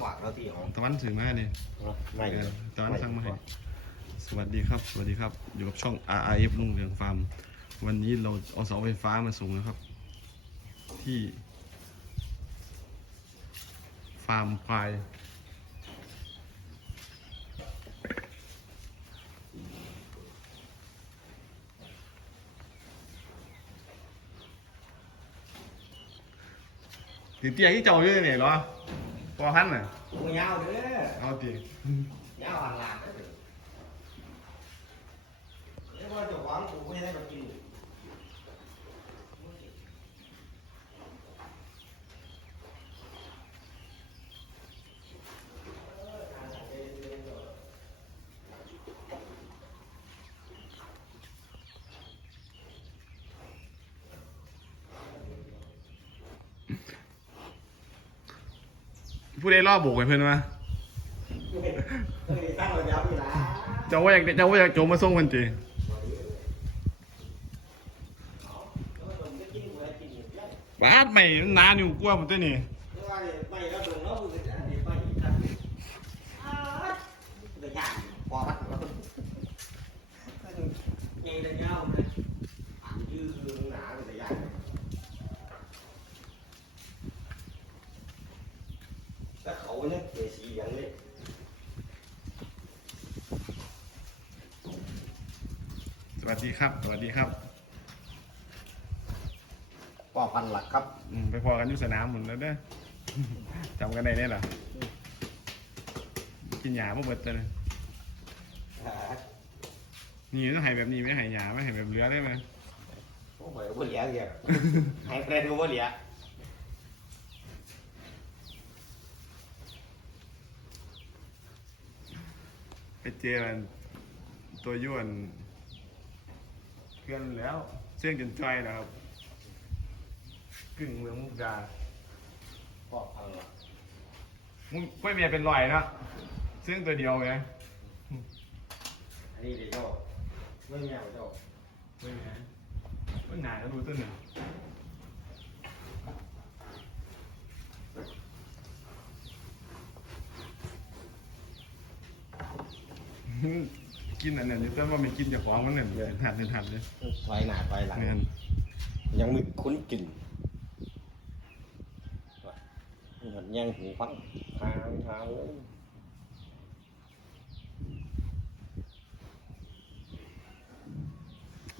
ฝากเราตีของตะวันสื่อมาเนี่ยไม่เออตะวันสั่งมาให้สวัสดีครับ สวัสดีครับ อยู่กับช่อง RIF ลุงเรืองฟาร์ม วันนี้เราเอาเสาไฟฟ้ามาส่งนะครับ ที่ ฟาร์มควายตีเตี้ยที่เจ้าอยู่ที่ไหนเหรอ ปอพันธุ์น่ะ กูยาวเด้อเอาตียาวหันหลังเด้อเรียกว่าเจ้าของกูไม่ได้มากิน ผู้ใดรอบโบกให้เพื่อนมาตั้งระยะเวลาเจ้าว่าอยากเจ้าว่าอยากโจมมาส่งมันจีแล้วมันก็กินกูได้กินอยู่แล้วบาดใหม่นานอยู่กลัวผมตัวนี้เรียกว่าไปแล้วตรงแล้วกูจะได้ไปอีกครับอ้าวระยะพอพัดแล้วไงระยะมันอ่านยืดหนาระยะแต่เขาเนี่ยเก สีอย่างนี้สวัสดีครับ สวัสดีครับปอพันหลักครับอืมไปพอกันอยู่สนามหมดแล้วเด้อ จำกันได้เนี่ยเหรอกินหยาบ่เบิดเลยนี่ต้องให้แบบนี้ไม่ให้หยาไม่ให้แบบเหลือได้ไหม โอ้โหบ่เหลียเดียวให้เฟรนก็บ่เหลีย ไปเจอมันตัวย้วนเพื่อนแล้วเชื่องจนจ้อยแล้วครับกึ่งเมืองมุกดาปอพันหลักมึงไม่เมียเป็นรอยเนาะซึ่งตัวเดียวไงอันนี้เดี๋ยวเจ้าไม่มีเอาเจ้าไม่มีมันหนาแล้วดูตัวหนึ่ง กินอันนั้นอยู่แต่ว่าไม่กินจากของมันเนี่ยหัดเลยหัดเลยถอยหน้าถอยหลังเงินยังไม่คุ้นกลิ่นมันยังหูฟังทางทางเลย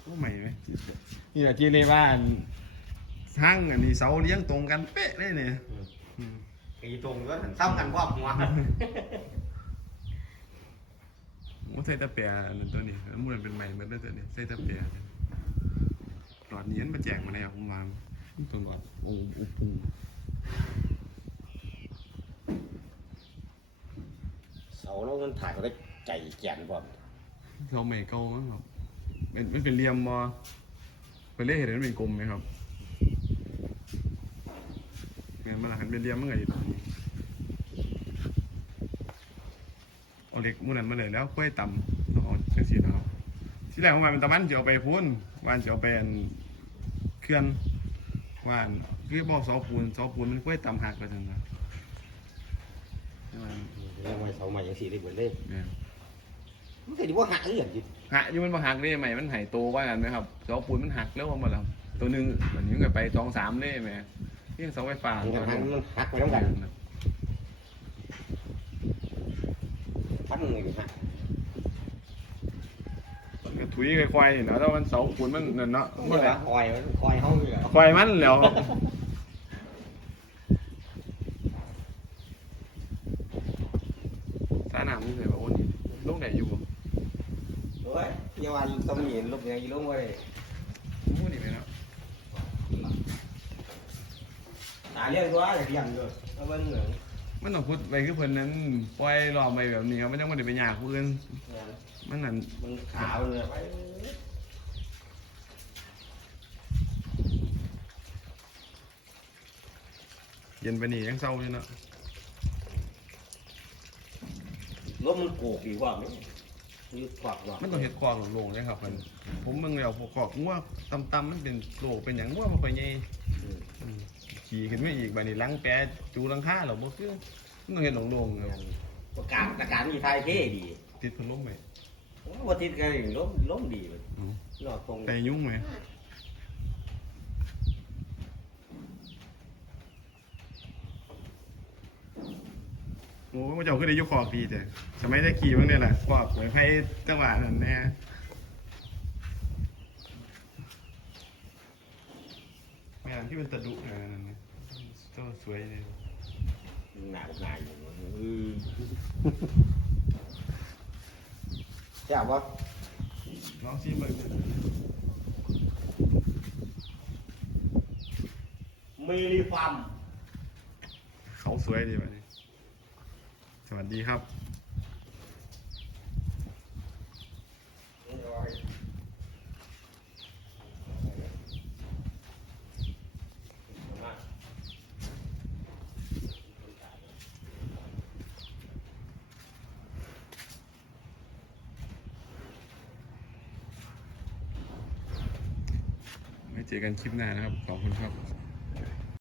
โอ้ใหม่ไหมนี่แหละที่เรียกว่าอันทั้งอันนี้เสาเลี้ยงตรงกันเป๊ะเลยเนี่ยอืมตีตรงก็ซ้ำกันครอบหัว ว่าใส่ตะเปียอันนั้นตัวนี้แล้วมันเป็นใหม่เหมือนเดิมตัวนี้ใส่ตะเปียหลอดนี้มันมาแจกมาแล้วผมวางตัวหลอดโอ้อุปุงเสาแล้วมันถ่ายก็ได้ใจแก่นพร้อมเราใหม่เก่ามั้งครับเป็นมันเป็นเหลี่ยมมอเป็นเลขเห็นมันเป็นกลมไหมครับเงี้ยมันหันเป็นเหลี่ยมมันไงอยู่ตรงนี้ เอาเล็กมูนันมาเลยแล้วค่อยต่ำเอาจังสีนะครับที่แรกผมว่าเป็นตะวันจะเอาไปพุ่นวานจะเอาไปอันเคลื่อนวานคือบอกเสาปูนเสาปูนมันค่อยต่ำหักไปทางนั้นใช่ไหมยังไม่เสาใหม่ยังสีได้เบิดเลยเนี่ยมันเคยดีว่าหักเอื่อนจิหักอยู่มันมาหักได้ไหมมันหายโตว่ากันไหมครับเสาปูนมันหักแล้วว่ามาแล้วตัวหนึ่งอันนี้ก็ไปสองสามเลยไหมที่เสาไฟฟ้ามันหักมันหักไปแล้วกัน พันหนึ่งหักมันก็ถุยควายๆเนาะแล้วมันเสาปูนมันนั่นเนาะเมื่อไหร่คอยมันคอยห้องอยู่แล้วควายมันแล้วสาหนามมันเคยว่าโอ้นี่ลูกไหนอยู่บ่โอ้ยเยาวันต้องมีลูกยังยี่ลูกเลยโอ้นี่ไหมเนาะตาเลี้ยงตัวเลี้ยงอยู่แล้วมันเหมือน มันต้องพูดไปคือเพิ่นนั้นปล่อยรอบไปแบบนี้ครับมันยังไม่ได้ไปยากผู้อื่นมันนั่นมันขาวเลยไปเย็นไปนี่ยังเศร้าอยู่เนาะรถมันโกกดีกว่าไหม ยืดขวักว่ามันต้องเห็ดคอกโล่งๆเลยครับมันผมเบิ่งแล้วพวกคอกงัวต่ำๆมันเป็นโลเป็นหยังงัวมันไปใหญ่อืมขี่ขึ้นมาอีกบัดนี้หลังแปรจูหลังคาแล้วบ่คือมันต้องเห็นโล่งๆครับประกาศประกาศมีไทยเท่ดีติดพัดลมไหมวันทิศกันล้มล้มดีเลยอ๋อหลอดตรงแต่ยุ่งไหม โอ้ยเจ้าขึ้นได้ยกคอปีแต่สมัยได้ขี่มั้งเนี่ยแหละกวาดไว้ให้จังหวะนั้นแน่แม่นที่เป็นตะดุนะนั่นนะตัวสวยเลยหนาวหนาวอยู่อือใช่ปะน้องซีเบิร์มีรีฟาร์มเขาสวยดีแบบนี้ สวัสดีครับไว้เจอกันคลิปหน้านะครับ ขอบคุณครับ